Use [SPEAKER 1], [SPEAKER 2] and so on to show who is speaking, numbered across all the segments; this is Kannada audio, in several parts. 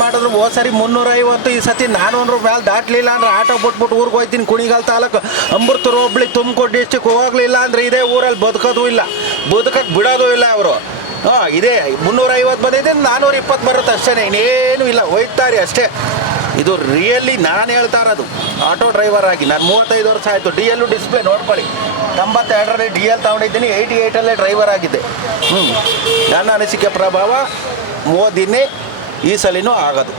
[SPEAKER 1] ಮಾಡಿದ್ರು ಹೋದ್ ಸರಿ ಮುನ್ನೂರೈವತ್ತು ಈ ಸತಿ ರೂಪಾಯಿ ಮೇಲೆ ದಾಟ್ಲಿಲ್ಲ ಅಂದ್ರೆ ಆಟೋ ಬಿಟ್ಬಿಟ್ಟು ಊರಿಗೆ ಹೋಯ್ತೀನಿ. ಕುಣಿಗಾಲ್ ತಾಲೂಕು ಅಮೃತರು ಹೋಬ್ಳಿ ತುಮಕೂರು ಡಿಸ್ಟಿಕ್ ಹೋಗ್ಲಿಲ್ಲ ಅಂದ್ರೆ ಇದೇ ಊರಲ್ಲಿ ಬದುಕೋದು ಇಲ್ಲ. ಬದುಕಕ್ಕೆ ಬಿಡೋದು ಇಲ್ಲ ಅವರು. ಹಾಂ, ಇದೇ ಮುನ್ನೂರೈವತ್ತು ಬಂದಿದೆ ನಾನ್ನೂರ ಇಪ್ಪತ್ತು ಬರುತ್ತೆ ಅಷ್ಟೇ ಇನ್ನೇನು ಇಲ್ಲ, ಹೋಯ್ತಾರೆ ಅಷ್ಟೇ. ಇದು ರಿಯಲಿ ನಾನು ಹೇಳ್ತಾ ಇರೋದು. ಆಟೋ ಡ್ರೈವರ್ ಆಗಿ ನಾನು ಮೂವತ್ತೈದು ವರ್ಷ ಆಯಿತು. ಡಿ ಎಲ್ಲು ಡಿಸ್ಪ್ಲೇ ನೋಡ್ಕೊಳ್ಳಿ. ತೊಂಬತ್ತೆರಡರಲ್ಲಿ ಡಿ ಎಲ್ ತೊಗೊಂಡಿದ್ದೀನಿ ಏಯ್ಟಿ ಏಯ್ಟಲ್ಲೇ ಡ್ರೈವರ್ ಆಗಿದ್ದೆ. ಹ್ಞೂ ನನ್ನ ಅನಿಸಿಕೆ ಪ್ರಭಾವ ಮೋದಿನೇ ಈ ಸಲಿನೂ ಆಗೋದು.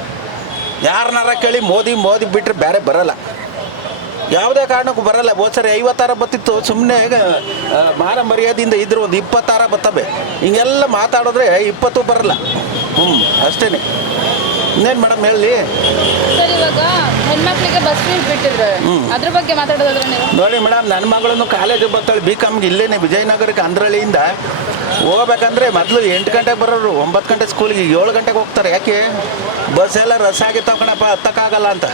[SPEAKER 1] ಯಾರನ್ನಾರ ಕೇಳಿ ಮೋದಿ ಮೋದಿ ಬಿಟ್ಟರೆ ಬೇರೆ ಬರಲ್ಲ. ಯಾವುದೇ ಕಾರಣಕ್ಕೂ ಬರಲ್ಲ. ಹೋದ್ಸರಿ ಐವತ್ತಾರ ಬತ್ತಿತ್ತು ಸುಮ್ಮನೆ ಮಾನ ಮರ್ಯಾದೆಯಿಂದ ಇದ್ರು ಒಂದು ಇಪ್ಪತ್ತಾರ ಬತ್ತವೆ ಹಿಂಗೆಲ್ಲ ಮಾತಾಡಿದ್ರೆ ಇಪ್ಪತ್ತು ಬರಲ್ಲ. ಹ್ಞೂ ಅಷ್ಟೇ ಇನ್ನೇನು ಮೇಡಮ್ ಹೇಳಿ?
[SPEAKER 2] ಸರ್
[SPEAKER 1] ನೋಡಿ ಮೇಡಮ್ ನನ್ನ ಮಗಳನ್ನು ಕಾಲೇಜಿಗೆ ಬರ್ತಾಳೆ ಬಿ ಕಾಮ್ಗೆ ಇಲ್ಲೇನೆ ವಿಜಯನಗರಕ್ಕೆ ಅಂದ್ರಳ್ಳಿಯಿಂದ ಹೋಗ್ಬೇಕಂದ್ರೆ ಮೊದಲು ಎಂಟು ಗಂಟೆಗೆ ಬರೋರು, ಒಂಬತ್ತು ಗಂಟೆ ಸ್ಕೂಲಿಗೆ ಏಳು ಗಂಟೆಗೆ ಹೋಗ್ತಾರೆ. ಯಾಕೆ? ಬಸ್ ಎಲ್ಲ ರಸ್ ಆಗಿರ್ತಾವ ಕಣಪ್ಪ, ಹತ್ತಕ್ಕಾಗಲ್ಲ ಅಂತ.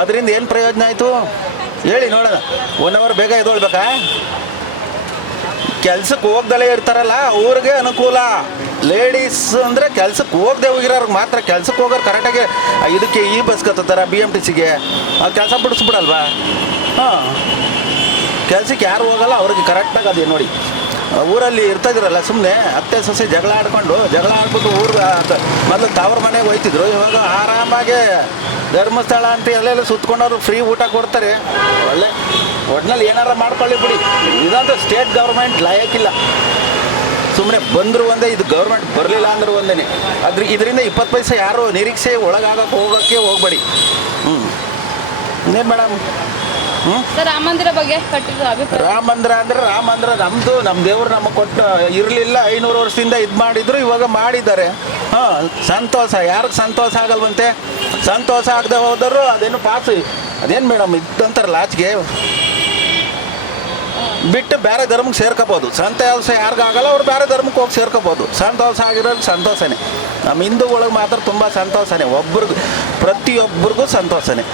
[SPEAKER 1] ಅದರಿಂದ ಏನು ಪ್ರಯೋಜನ ಆಯಿತು? ಹೇಳಿ ನೋಡೋಣ. ಒನ್ ಅವರ್ ಬೇಗ ಎದ್ದೊಳ್ಬೇಕಾ? ಕೆಲ್ಸಕ್ಕೆ ಹೋಗ್ದಲೇ ಇರ್ತಾರಲ್ಲ ಅವ್ರಿಗೆ ಅನುಕೂಲ. ಲೇಡೀಸ್ ಅಂದರೆ ಕೆಲ್ಸಕ್ಕೆ ಹೋಗದೆ ಹೋಗಿರೋರ್ಗೆ ಮಾತ್ರ ಕೆಲ್ಸಕ್ಕೆ ಹೋಗೋರು ಕರೆಕ್ಟಾಗಿ ಇದಕ್ಕೆ ಈ ಬಸ್ ಕತ್ತಾರ ಬಿ ಎಂ ಟಿ ಸಿಗೆ ಕೆಲಸ ಬಿಡಿಸ್ಬಿಡಲ್ವಾ? ಹಾಂ. ಕೆಲ್ಸಕ್ಕೆ ಯಾರು ಹೋಗಲ್ಲ, ಅವ್ರಿಗೆ ಕರೆಕ್ಟಾಗಿ ಅದೇ ನೋಡಿ. ಊರಲ್ಲಿ ಇರ್ತಾಯಿದ್ರಲ್ಲ ಸುಮ್ಮನೆ ಅತ್ತೆ ಸೊಸೆ ಜಗಳ ಆಡ್ಕೊಂಡು, ಜಗಳ ಆಡ್ಬಿಟ್ಟು ಊರಿಗೆ ಮೊದಲು ತವ್ರ ಮನೆಗೆ ಹೋಯ್ತಿದ್ರು. ಇವಾಗ ಆರಾಮಾಗಿ ಧರ್ಮಸ್ಥಳ ಅಂತ ಎಲ್ಲೆಲ್ಲ ಸುತ್ಕೊಂಡವ್ರು ಫ್ರೀ ಊಟ ಕೊಡ್ತಾರೆ. ಒಳ್ಳೆ, ಒಟ್ನಲ್ಲಿ ಏನಾರ ಮಾಡ್ಕೊಳ್ಳಿ ಬಿಡಿ. ಇದಂತೂ ಸ್ಟೇಟ್ ಗೌರ್ಮೆಂಟ್ ಲಾಯಕ್ಕಿಲ್ಲ ಸುಮ್ಮನೆ ಬಂದರು ಒಂದೇ, ಇದು ಗೌರ್ಮೆಂಟ್ ಬರಲಿಲ್ಲ ಅಂದ್ರೆ ಒಂದೇ ಅದ್ರ ಇದರಿಂದ ಇಪ್ಪತ್ತು ಪೈಸೆ ಯಾರು ನಿರೀಕ್ಷೆ ಒಳಗಾಗಕ್ಕೆ ಹೋಗೋಕ್ಕೆ ಹೋಗಬೇಡಿ. ಹ್ಞೂ ಇನ್ನೇನು ಮೇಡಮ್?
[SPEAKER 2] ಸರ್ ರಾಮ ಮಂದಿರ ಬಗ್ಗೆ ಅಭಿಪ್ರಾಯ.
[SPEAKER 1] ರಾಮ ಮಂದಿರ ಅಂದ್ರೆ ರಾಮ ಮಂದಿರ ನಮ್ಮದು ನಮ್ಮ ದೇವ್ರು ನಮಗೆ ಕೊಟ್ಟ ಇರಲಿಲ್ಲ, ಐನೂರು ವರ್ಷದಿಂದ ಇದು ಮಾಡಿದ್ರು, ಇವಾಗ ಮಾಡಿದ್ದಾರೆ. ಹಾಂ, ಸಂತೋಷ, ಯಾರಿಗೆ ಸಂತೋಷ ಆಗಲ್ವಂತೆ? ಸಂತೋಷ ಆಗದೆ ಹೋದರು ಅದೇನು ಪಾಸು ಅದೇನು ಮೇಡಮ್ ಇದ್ದಂತಾರಲ್ಲ ಆಚೆಗೆ ಬಿಟ್ಟು ಬೇರೆ ಧರ್ಮಕ್ಕೆ ಸೇರ್ಕೋಬೋದು. ಸಂತೋಷ ಯಾರಿಗಾಗಲ್ಲ ಅವ್ರು ಬೇರೆ ಧರ್ಮಕ್ಕೆ ಹೋಗಿ ಸೇರ್ಕೋಬೋದು. ಸಂತೋಷ ಆಗಿರೋದು ಸಂತೋಷನೇ. ನಮ್ಮ ಹಿಂದೂಗಳಿಗೆ ಮಾತ್ರ ತುಂಬ ಸಂತೋಷನೇ. ಒಬ್ರಿಗೆ ಪ್ರತಿಯೊಬ್ಬರಿಗೂ ಸಂತೋಷನೇ.